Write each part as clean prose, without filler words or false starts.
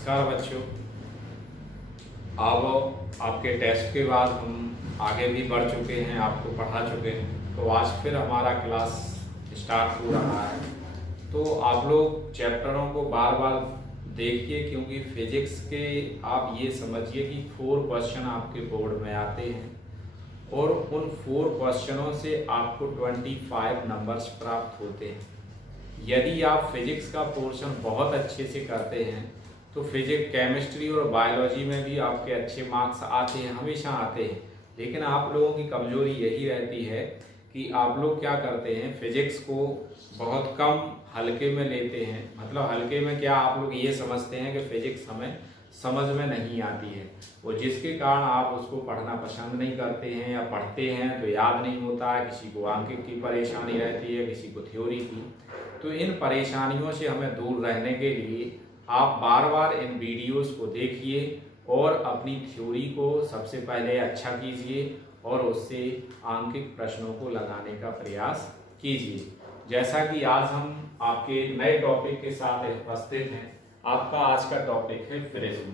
नमस्कार बच्चों। अब आपके टेस्ट के बाद हम आगे भी बढ़ चुके हैं, आपको पढ़ा चुके हैं, तो आज फिर हमारा क्लास स्टार्ट हो रहा है। तो आप लोग चैप्टरों को बार बार देखिए, क्योंकि फिजिक्स के आप ये समझिए कि 4 क्वेश्चन आपके बोर्ड में आते हैं और उन 4 क्वेश्चनों से आपको 25 नंबर्स प्राप्त होते हैं। यदि आप फिजिक्स का पोर्शन बहुत अच्छे से करते हैं तो फिजिक्स, केमिस्ट्री और बायोलॉजी में भी आपके अच्छे मार्क्स आते हैं, हमेशा आते हैं। लेकिन आप लोगों की कमजोरी यही रहती है कि आप लोग क्या करते हैं, फिजिक्स को बहुत कम हल्के में लेते हैं। मतलब हल्के में क्या, आप लोग ये समझते हैं कि फिजिक्स हमें समझ में नहीं आती है, वो जिसके कारण आप उसको पढ़ना पसंद नहीं करते हैं, या पढ़ते हैं तो याद नहीं होता है। किसी को अंक की परेशानी रहती है, किसी को थ्योरी की। तो इन परेशानियों से हमें दूर रहने के लिए आप बार बार इन वीडियोस को देखिए और अपनी थ्योरी को सबसे पहले अच्छा कीजिए और उससे आंकिक प्रश्नों को लगाने का प्रयास कीजिए। जैसा कि आज हम आपके नए टॉपिक के साथ उपस्थित हैं। आपका आज का टॉपिक है प्रिज्म।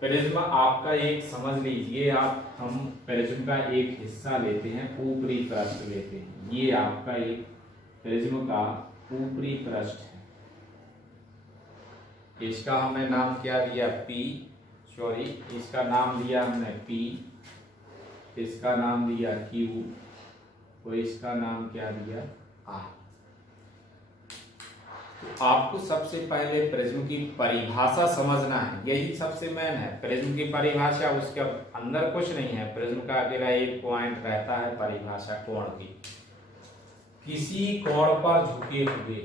प्रिज्म आपका एक, समझ लीजिए आप, हम प्रिज्म का एक हिस्सा लेते हैं, ऊपरी पृष्ठ लेते हैं। ये आपका एक प्रिज्म का ऊपरी पृष्ठ है। इसका हमने नाम क्या दिया, इसका नाम दिया हमने P, इसका नाम दिया Q और इसका नाम क्या दिया, R। तो आपको सबसे पहले प्रिज्म की परिभाषा समझना है, यही सबसे मेन है। प्रिज्म की परिभाषा, उसके अंदर कुछ नहीं है। प्रिज्म का अकेला एक पॉइंट रहता है, परिभाषा कोण की। किसी कोण पर झुके हुए,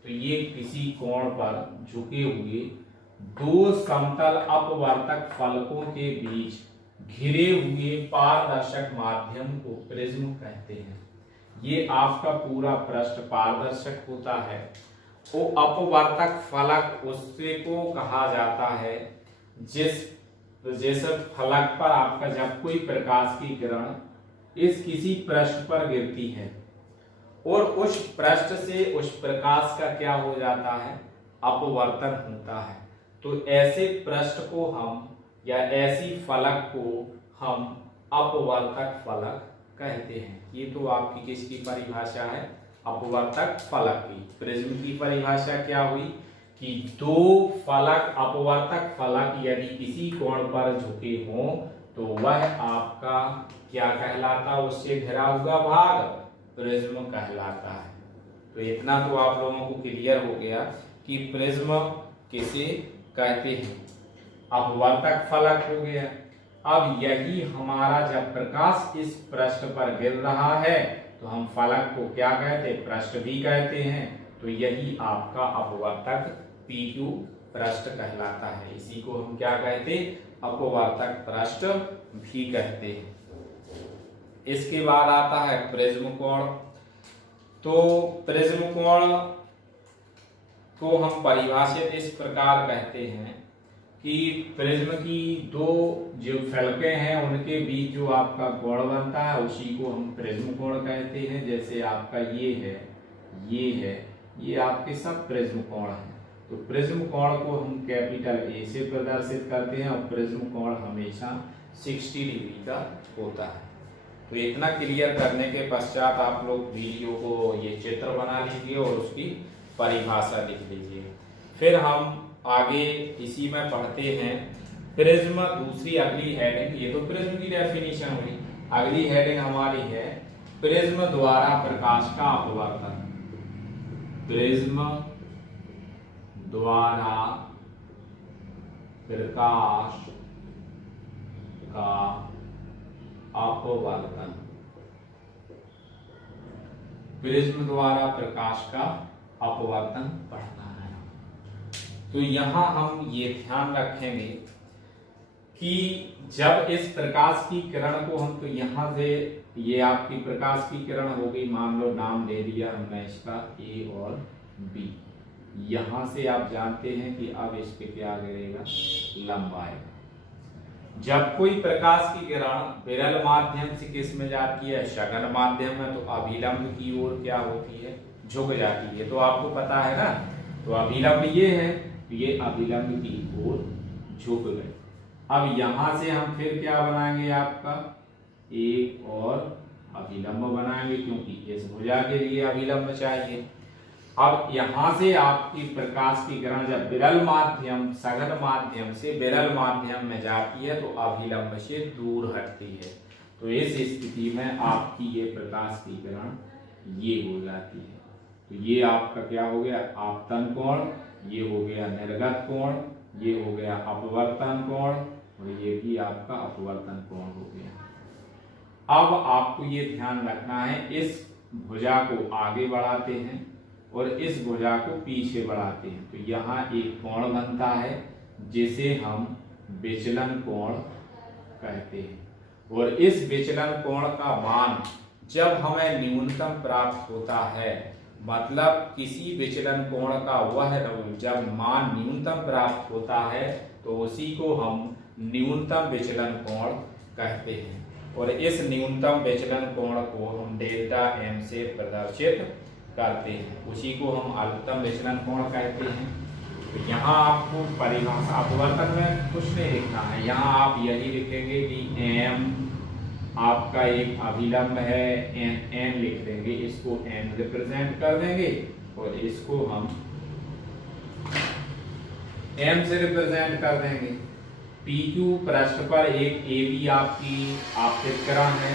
तो ये किसी कोण पर झुके हुए दो समतल अपवर्तक फलकों के बीच घिरे हुए पारदर्शक माध्यम को प्रिज्म कहते हैं। ये आपका पूरा पृष्ठ पारदर्शक होता है। वो अपवर्तक फलक उससे को कहा जाता है जिस फलक पर आपका जब कोई प्रकाश की किरण इस किसी पृष्ठ पर गिरती है और उस पृष्ठ से उस प्रकाश का क्या हो जाता है, अपवर्तन होता है। तो ऐसे पृष्ठ को हम, या ऐसी फलक को हम अपवर्तक फलक कहते हैं। ये तो आपकी किसकी परिभाषा है, अपवर्तक फलक की। प्रिज्म की परिभाषा क्या हुई कि दो फलक, अपवर्तक फलक यदि किसी कोण पर झुके हों तो वह आपका क्या कहलाता, उससे घिरा हुआ भाग प्रिज्म कहलाता है। तो इतना तो आप लोगों को क्लियर हो गया कि प्रिज्म किसे कहते हैं, अपवर्तक फलक हो गया। अब यही हमारा जब प्रकाश इस पृष्ठ पर गिर रहा है तो हम फलक को क्या कहते हैं, पृष्ठ भी कहते हैं। तो यही आपका अपवर्तक PQ पृष्ठ कहलाता है। इसी को हम क्या कहते हैं, अपवर्तक पृष्ठ भी कहते हैं। इसके बाद आता है प्रिज्म कोण। तो प्रिज्म कोण को हम परिभाषित इस प्रकार कहते हैं कि प्रिज्म की दो जो फलकें हैं उनके बीच जो आपका कोण बनता है उसी को हम प्रिज्म कोण कहते हैं। जैसे आपका ये है, ये आपके सब प्रिज्म कोण हैं। तो प्रिज्म कोण को हम कैपिटल A से प्रदर्शित करते हैं और प्रिज्म कोण हमेशा 60 डिग्री का होता है। तो इतना क्लियर करने के पश्चात आप लोग वीडियो को ये चित्र बना लीजिए और उसकी परिभाषा लिख लीजिए। फिर हम आगे इसी में पढ़ते हैं प्रिज्म। दूसरी अगली हेडिंग, ये तो प्रिज्म की डेफिनेशन हुई। अगली हेडिंग हमारी है प्रिज्म द्वारा प्रकाश का अपवर्तन। प्रिज्म द्वारा प्रकाश का अपवर्तन। प्रिज्म द्वारा प्रकाश का अपवर्तन पढ़ना है। तो यहां हम ये ध्यान रखेंगे कि जब इस प्रकाश की किरण को हम, तो यहां से ये आपकी प्रकाश की किरण हो गई, मान लो नाम दे दिया हमने इसका A और B। यहां से आप जानते हैं कि अब इस पे क्या गिरेगा, लंब आएगा। जब कोई प्रकाश की किरण विरल माध्यम से किस में जाती है, सघन माध्यम में, तो अभिलंब की ओर क्या होती है, झुक जाती है। तो आपको पता है ना, तो अभिलंब ये है तो ये अभिलंब की ओर झुक गए। अब यहां से हम फिर क्या बनाएंगे, आपका एक और अभिलंब बनाएंगे, क्योंकि इस भुजा के लिए अभिलंब चाहिए। अब यहां से आपकी प्रकाश की किरण जब विरल माध्यम, सघन माध्यम से विरल माध्यम में जाती है तो अभिलंब से दूर हटती है। तो इस स्थिति में आपकी ये प्रकाश की किरण ये हो जाती है। तो ये आपका क्या हो गया, आपतन कोण, ये हो गया निर्गत कोण, ये हो गया अपवर्तन कोण, और ये भी आपका अपवर्तन कोण हो गया। अब आपको ये ध्यान रखना है, इस भुजा को आगे बढ़ाते हैं और इस भुजा को पीछे बढ़ाते हैं, तो यहाँ एक कोण बनता है जिसे हम विचलन कोण कहते हैं। और इस विचलन कोण का मान जब हमें न्यूनतम प्राप्त होता है, मतलब किसी विचलन कोण का वह जब मान न्यूनतम प्राप्त होता है तो उसी को हम न्यूनतम विचलन कोण कहते हैं। और इस न्यूनतम विचलन कोण को हम डेल्टा एम से प्रदर्शित करते हैं, उसी को हम अल्पतम विचलन कोण कहते हैं। तो यहाँ आपको परिभाषा अपवर्तन में कुछ नहीं लिखना है, यहाँ आप यही लिखेंगे कि एम आपका एक अभिलंब है, एन लिख देंगे, इसको एन रिप्रेजेंट कर देंगे और इसको हम एम से रिप्रेजेंट कर देंगे। PQ पृष्ठ पर एक AB आपकी आपतित किरण है,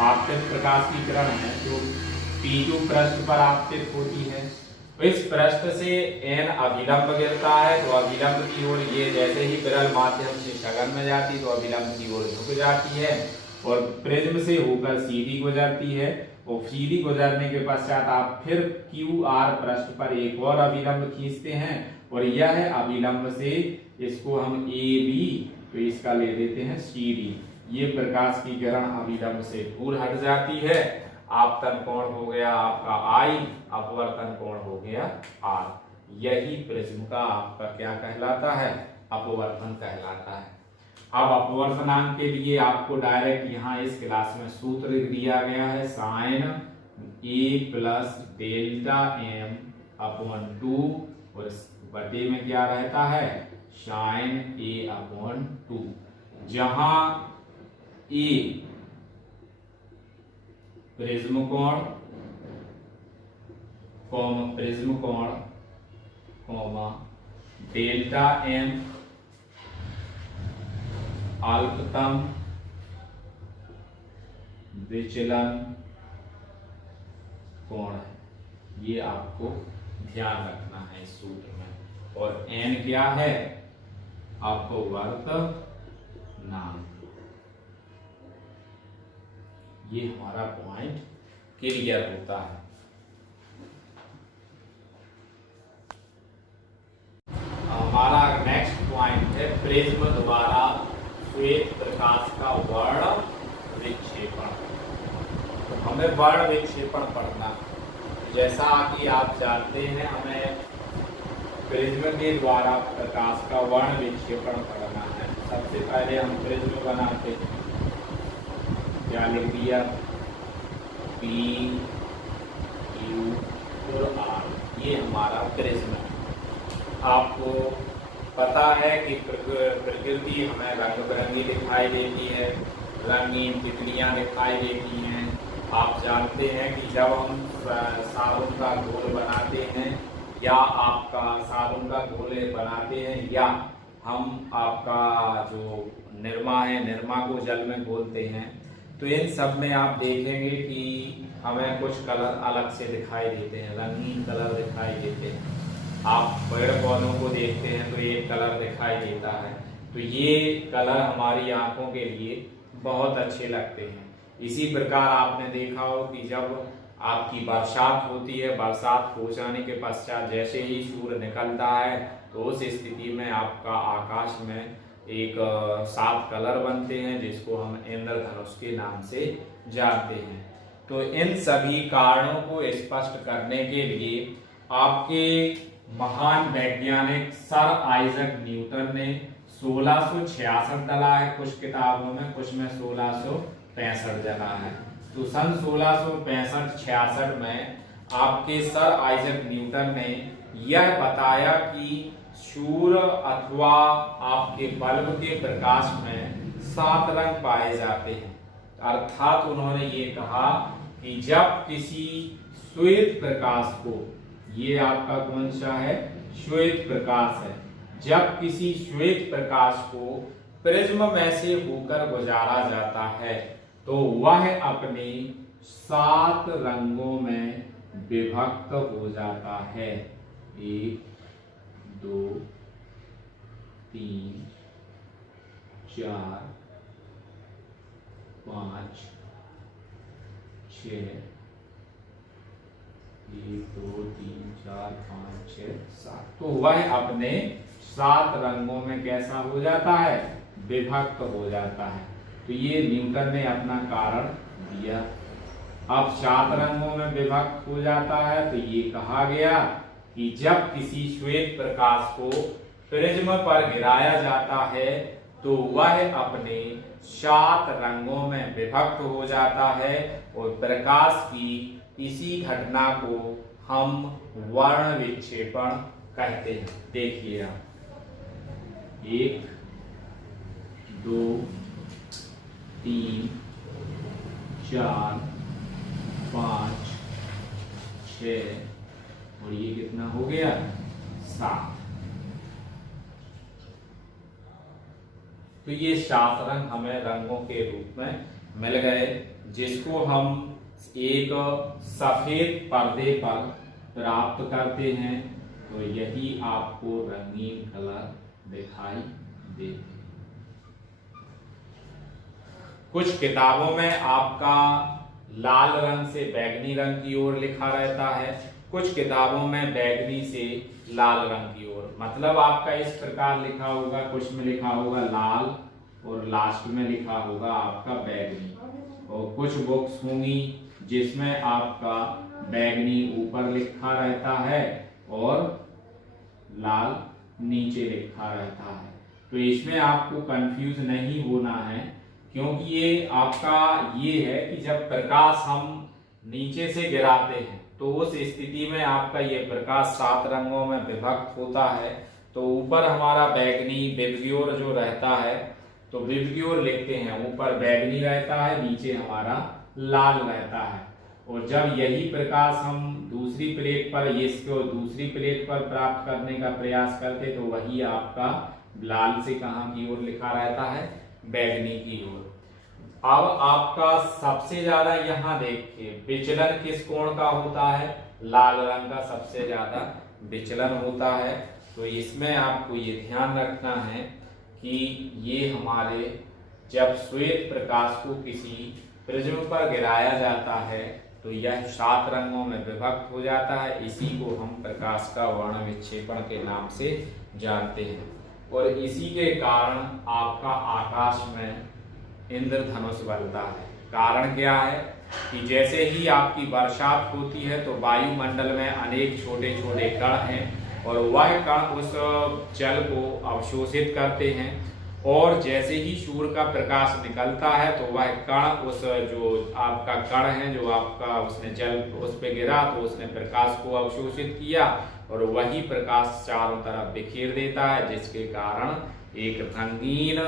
आपतित प्रकाश की किरण है जो PQ पृष्ठ पर आपतित होती है। इस पृष्ठ से N अभिलंब गिरता है, तो अभिलंब की ओर ये जैसे ही विरल माध्यम से सघन में जाती तो अभिलंब की ओर झुक जाती है और प्रिज्म से होकर सीधी गुजरती है। और सीधी गुजरने के पश्चात आप फिर QR पृष्ठ पर एक और अभिलंब खींचते हैं और यह अभिलंब से इसको हम AB, तो इसका ले देते हैं CD। ये प्रकाश की किरण अभिलंब से दूर हट जाती है। आपतन कोण हो गया आपका I, अपवर्तन कोण हो गया R। यही प्रिज्म का आपका क्या कहलाता है, अपवर्तन कहलाता है। अब अपवर्तनांक के लिए आपको डायरेक्ट यहाँ इस क्लास में सूत्र दिया गया है, sine A plus delta M upon 2 और बटे में क्या रहता है, साइन A अपॉन 2, जहां A प्रिज्म कोण, प्रिज्म कोण, डेल्टा M अल्पतम विचलन कोण है। ये आपको ध्यान रखना है इस सूत्र में। और n क्या है, अपवर्तनांक। ये हमारा पॉइंट क्लियर होता है। हमारा नेक्स्ट पॉइंट है प्रिज्म द्वारा श्वेत प्रकाश का वर्ण विक्षेपण। तो हमें वर्ण विक्षेपण पढ़ना, जैसा कि आप जानते हैं हमें प्रिज्म के द्वारा प्रकाश का वर्ण विक्षेपण पढ़ना है। सबसे पहले हम प्रिज्म बनाते हैं, क्या लिख दिया, P Q और R, ये हमारा प्रिज्म है। आपको पता है कि प्रकृति हमें रंग बिरंगी दिखाई देती है, रंगीन तितलियां दिखाई देती हैं। आप जानते हैं कि जब हम साबुन का घोल बनाते हैं या आपका साबुन का घोल बनाते हैं, या हम आपका जो निरमा है, निरमा को जल में घोलते हैं, तो इन सब में आप देखेंगे कि हमें कुछ कलर अलग से दिखाई देते हैं, रंगीन कलर दिखाई देते हैं। आप पेड़ पौधों को देखते हैं तो एक कलर दिखाई देता है, तो ये कलर हमारी आंखों के लिए बहुत अच्छे लगते हैं। इसी प्रकार आपने देखा हो कि जब आपकी बरसात होती है, बरसात हो जाने के पश्चात जैसे ही सूर्य निकलता है तो उस स्थिति में आपका आकाश में एक 7 कलर बनते हैं, जिसको हम इंद्रधनुष के नाम से जानते हैं। तो इन सभी कारणों को स्पष्ट करने के लिए आपके महान वैज्ञानिक सर आइजक न्यूटन ने 1666 डला है, कुछ किताबों में, कुछ में 1665 डला है। तो सन 1665-66 में आपके सर आइजैक न्यूटन ने यह बताया कि सूर्य अथवा आपके बल्ब के प्रकाश में 7 रंग पाए जाते हैं। अर्थात उन्होंने ये कहा कि जब किसी श्वेत प्रकाश को, ये आपका कौन सा है, श्वेत प्रकाश है, जब किसी श्वेत प्रकाश को प्रिज्म में से होकर गुजारा जाता है तो वह अपने 7 रंगों में विभक्त हो जाता है। 1 2 3 4 5 6 1 2 3 4 5 6 7, तो वह अपने 7 रंगों में कैसा हो जाता है, विभक्त हो जाता है। तो ये न्यूटन ने अपना कारण दिया। अब 7 रंगों में विभक्त हो जाता है तो ये कहा गया कि जब किसी श्वेत प्रकाश को प्रिज्म पर गिराया जाता है तो वह अपने 7 रंगों में विभक्त हो जाता है और प्रकाश की इसी घटना को हम वर्ण विक्षेपण कहते हैं। देखिए आप, 1 2 3 4 5 6 और ये कितना हो गया, 7। तो ये 7 रंग हमें रंगों के रूप में मिल गए, जिसको हम एक सफेद पर्दे पर प्राप्त करते हैं तो यही आपको रंगीन कलर दिखाई देते। कुछ किताबों में आपका लाल रंग से बैंगनी रंग की ओर लिखा रहता है, कुछ किताबों में बैंगनी से लाल रंग की ओर, मतलब आपका इस प्रकार लिखा होगा, कुछ में लिखा होगा लाल और लास्ट में लिखा होगा आपका बैंगनी, और कुछ बुक्स होंगी जिसमें आपका बैंगनी ऊपर लिखा रहता है और लाल नीचे लिखा रहता है। तो इसमें आपको कंफ्यूज नहीं होना है, क्योंकि ये आपका ये है कि जब प्रकाश हम नीचे से गिराते हैं तो उस स्थिति में आपका ये प्रकाश 7 रंगों में विभक्त होता है। तो ऊपर हमारा बैंगनी विबग्योर जो रहता है तो विबग्योर लिखते हैं, ऊपर बैंगनी रहता है, नीचे हमारा लाल रहता है। और जब यही प्रकाश हम दूसरी प्लेट पर, इसको दूसरी प्लेट पर प्राप्त करने का प्रयास करते तो वही आपका लाल से कहां की ओर लिखा रहता है, बैंगनी की ओर। अब आपका सबसे ज्यादा यहाँ देखिए विचलन किस कोण का होता है, लाल रंग का सबसे ज्यादा विचलन होता है। तो इसमें आपको ये ध्यान रखना है कि ये हमारे जब श्वेत प्रकाश को किसी प्रिज्म पर गिराया जाता है तो यह 7 रंगों में विभक्त हो जाता है। इसी को हम प्रकाश का वर्ण विक्षेपण के नाम से जानते हैं। और इसी के कारण आपका आकाश में इंद्रधनुष बनता है। कारण क्या है कि जैसे ही आपकी बरसात होती है तो वायुमंडल में अनेक छोटे छोटे कण हैं और वह कण उस जल को अवशोषित करते हैं, और जैसे ही सूर्य का प्रकाश निकलता है तो वह कण, उस जो आपका कण है जो आपका उसने जल उस पे गिरा तो उसने प्रकाश को अवशोषित किया और वही प्रकाश चारों तरफ बिखेर देता है, जिसके कारण एक रंगीन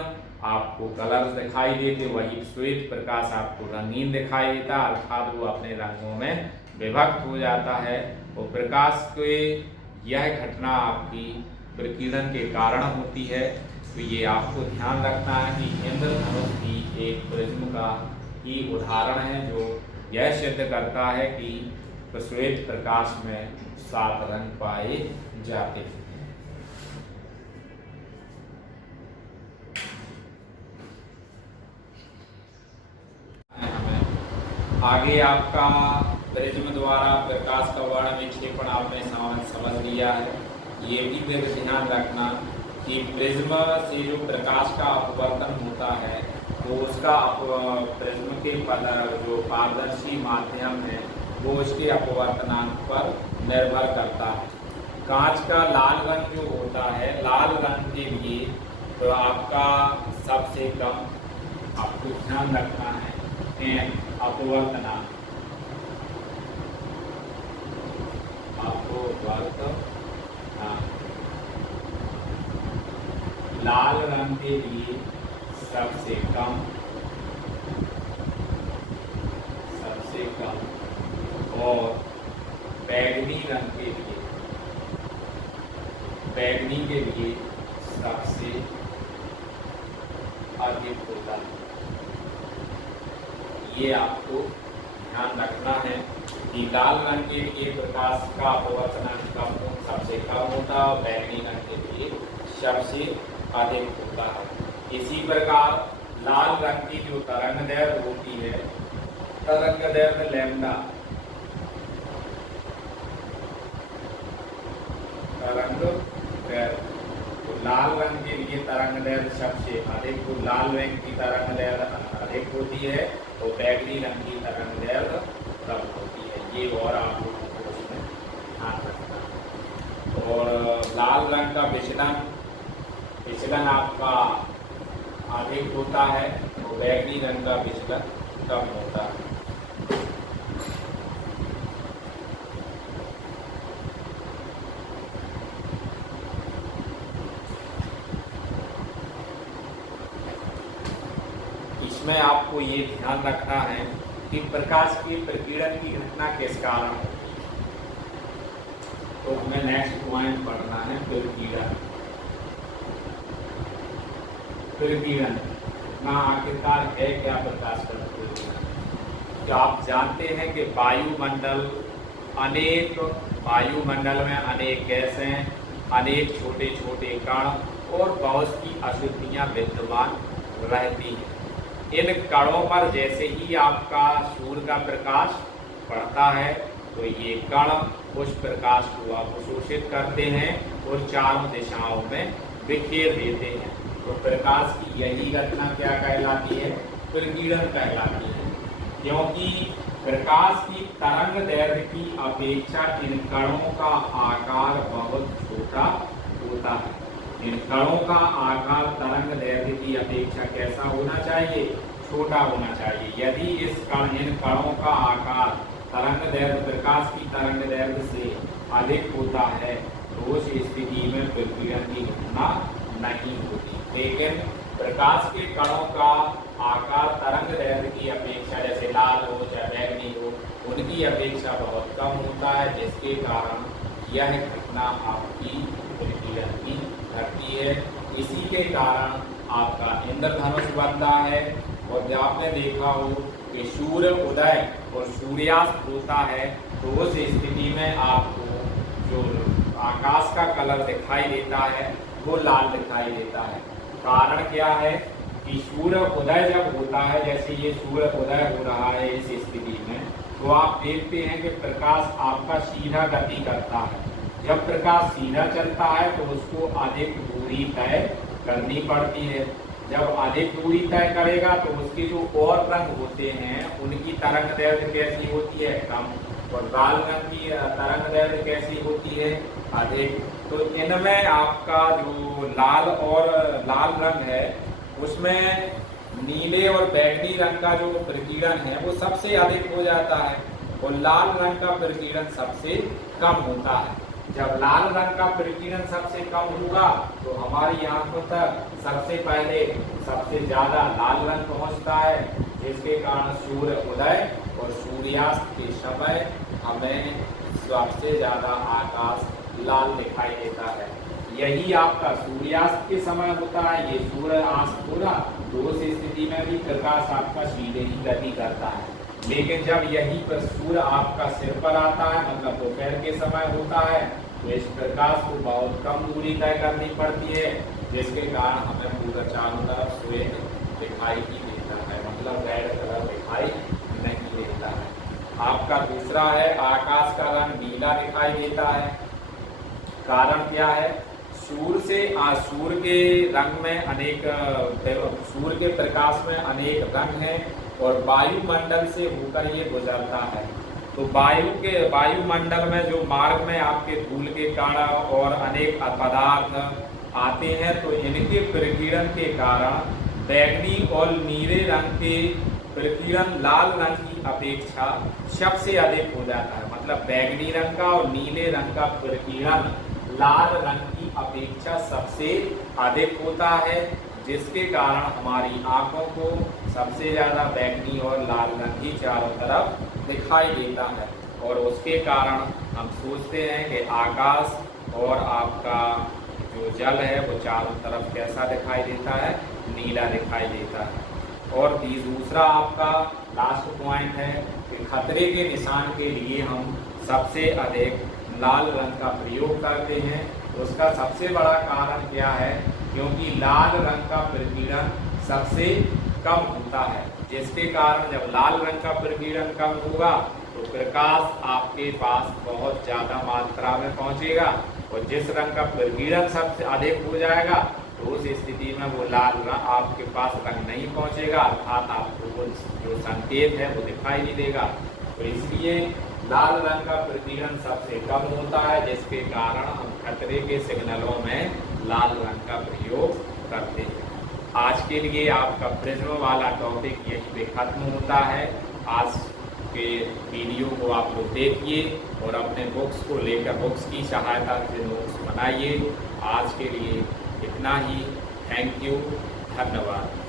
आपको कलर दिखाई देते, वही श्वेत प्रकाश आपको रंगीन दिखाई देता, अर्थात वो अपने रंगों में विभक्त हो जाता है। और प्रकाश के यह घटना आपकी विकिरण के कारण होती है। तो ये आपको ध्यान रखना है कि इंद्रधनुष भी एक प्रिज्म का ही उदाहरण है जो यह सिद्ध करता है कि श्वेत प्रकाश में 7 रंग पाए जाते हैं। आगे आपका प्रिज्म द्वारा प्रकाश का वर्ण विक्षेपण आपने समझ लिया है। ये भी फिर ध्यान रखना कि प्रिज्म से जो प्रकाश का अपवर्तन होता है तो उसका प्रिज्म के जो पारदर्शी माध्यम है वो उसके अपवर्तनांक पर निर्भर करता है। कांच का लाल रंग जो होता है, लाल रंग के लिए तो आपका सबसे कम आपको ध्यान रखना है अपवर्तनांक। अपवर्त लाल रंग के लिए सबसे कम और बैगनी रंग के लिए सबसे अधिक होता है। ये आपको ध्यान रखना है कि लाल रंग के लिए प्रकाश का अपवर्तनांक सबसे कम होता है और बैगनी रंग के लिए सबसे अधिक होता है। इसी प्रकार लाल रंग की जो तरंगदैर्घ्य होती है, तरंगदैर्घ्य लैम्डा, तो लाल रंग के लिए तरंगदैर्घ्य सबसे अधिक, तो लाल रंग की तरंगदैर्घ्य अधिक होती है तो बैगनी रंग की तरंगदैर्घ्य कम होती है। ये और आप लोगों को इसमें ध्यान रखना है। और लाल रंग का विचलन आपका अधिक होता है तो बैगनी रंग का विचलन कम होता है। इसमें आपको ये ध्यान रखना है कि प्रकाश की प्रकीर्णन की घटना किस कारण होती है। तो हमें नेक्स्ट पॉइंट पढ़ना है प्रकीर्णन ना आखिरकार है क्या प्रकाश का प्रकीर्णन। तो आप जानते हैं कि वायुमंडल में अनेक गैसें, अनेक छोटे छोटे कण और बहुत सी अशुद्धियां विद्यमान रहती हैं। इन कणों पर जैसे ही आपका सूर्य का प्रकाश पड़ता है तो ये कण उस प्रकाश को अवशोषित करते हैं और चारों दिशाओं में बिखेर देते हैं। तो प्रकाश की यही घटना क्या कहलाती है? प्रकीर्णन कहलाती है, क्योंकि प्रकाश की तरंगदैर्घ्य की अपेक्षा इन कणों का आकार बहुत छोटा होता है। इन कणों का आकार तरंगदैर्घ्य की अपेक्षा कैसा होना चाहिए? छोटा होना चाहिए। यदि इन कणों का आकार प्रकाश की तरंगदैर्घ्य से अधिक होता है तो उस स्थिति में प्रकीर्णन की घटना नहीं होती। लेकिन प्रकाश के कणों का आकार तरंगदैर्घ्य की अपेक्षा, जैसे लाल हो चाहे बैगनी हो, उनकी अपेक्षा बहुत कम होता है, जिसके कारण यह घटना आपकी प्रकीर्णन की घटती है। इसी के कारण आपका इंद्रधनुष बनता है। और जब आपने देखा हो कि सूर्य उदय और सूर्यास्त होता है तो उस स्थिति में आपको जो आकाश का कलर दिखाई देता है वो लाल दिखाई देता है। कारण क्या है कि सूर्य उदय जब होता है, जैसे ये सूर्य उदय हो रहा है इस स्थिति में, तो आप देखते हैं कि प्रकाश आपका सीधा गति करता है। जब प्रकाश सीधा चलता है तो उसको अधिक दूरी तय करनी पड़ती है। जब अधिक दूरी तय करेगा तो उसके जो और रंग होते हैं उनकी तरंगदैर्घ्य कैसी होती है? कम। और लाल रंग की तरंगदैर्घ्य कैसी होती है? अधिक। तो इनमें आपका जो लाल रंग है उसमें नीले और बैगनी रंग का जो प्रकीर्णन है वो सबसे अधिक हो जाता है और लाल रंग का प्रकीर्णन सबसे कम होता है। जब लाल रंग का प्रकीर्णन सबसे कम होगा तो हमारी आंखों तक सबसे पहले सबसे ज्यादा लाल रंग पहुंचता है, जिसके कारण सूर्य उदय और सूर्यास्त के समय हमें सबसे ज्यादा आकाश लाल दिखाई देता है। यही आपका सूर्यास्त के समय होता है। ये सूर्यास्त पूरा तो उस स्थिति में भी प्रकाश आपका सीधे ही गति करता है। लेकिन जब यही पर सूर्य आपका सिर पर आता है, मतलब दोपहर के समय होता है, तो इस प्रकाश को बहुत कम दूरी तय करनी पड़ती है, जिसके कारण हमें पूरा चारों तरफ श्वेत दिखाई ही देता है, मतलब रेड कलर दिखाई नहीं देता है। आपका दूसरा है आकाश का रंग नीला दिखाई देता है। कारण क्या है? सूर्य के रंग में सूर्य के प्रकाश में अनेक रंग हैं और वायुमंडल से होकर ये गुजरता है। तो वायुमंडल में जो मार्ग में आपके धूल के कण और अनेक पदार्थ आते हैं, तो इनके प्रकीर्णन के कारण बैगनी और नीले रंग के प्रकीर्णन लाल रंग की अपेक्षा सबसे अधिक हो जाता है। मतलब बैंगनी रंग का और नीले रंग का प्रकीर्णन लाल रंग की अपेक्षा सबसे अधिक होता है, जिसके कारण हमारी आंखों को सबसे ज्यादा बैंगनी और लाल रंग ही चारों तरफ दिखाई देता है। और उसके कारण हम सोचते हैं कि आकाश और आपका जो जल है वो चारों तरफ कैसा दिखाई देता है, नीला दिखाई देता है। और दूसरा आपका लास्ट पॉइंट है कि खतरे के निशान के लिए हम सबसे अधिक लाल रंग का प्रयोग करते हैं। उसका सबसे बड़ा कारण क्या है, क्योंकि लाल रंग का प्रकीर्णन सबसे कम होता है, जिसके कारण जब लाल रंग का प्रकीर्णन कम होगा तो प्रकाश आपके पास बहुत ज़्यादा मात्रा में पहुंचेगा, और जिस रंग का प्रकीर्णन सबसे अधिक हो जाएगा तो उस स्थिति में वो लाल रंग आपके पास रंग नहीं पहुंचेगा, अर्थात आपको वो जो संकेत है वो दिखाई नहीं देगा। तो इसलिए लाल रंग का प्रकीर्णन सबसे कम होता है, जिसके कारण हम खतरे के सिग्नलों में लाल रंग का प्रयोग करते हैं। आज के लिए आपका प्रिज्म वाला टॉपिक यहीं पे खत्म होता है। आज के वीडियो को आप लोग देखिए और अपने बुक्स को लेकर बुक्स की सहायता से नोट्स बनाइए। आज के लिए इतना ही। थैंक यू, धन्यवाद।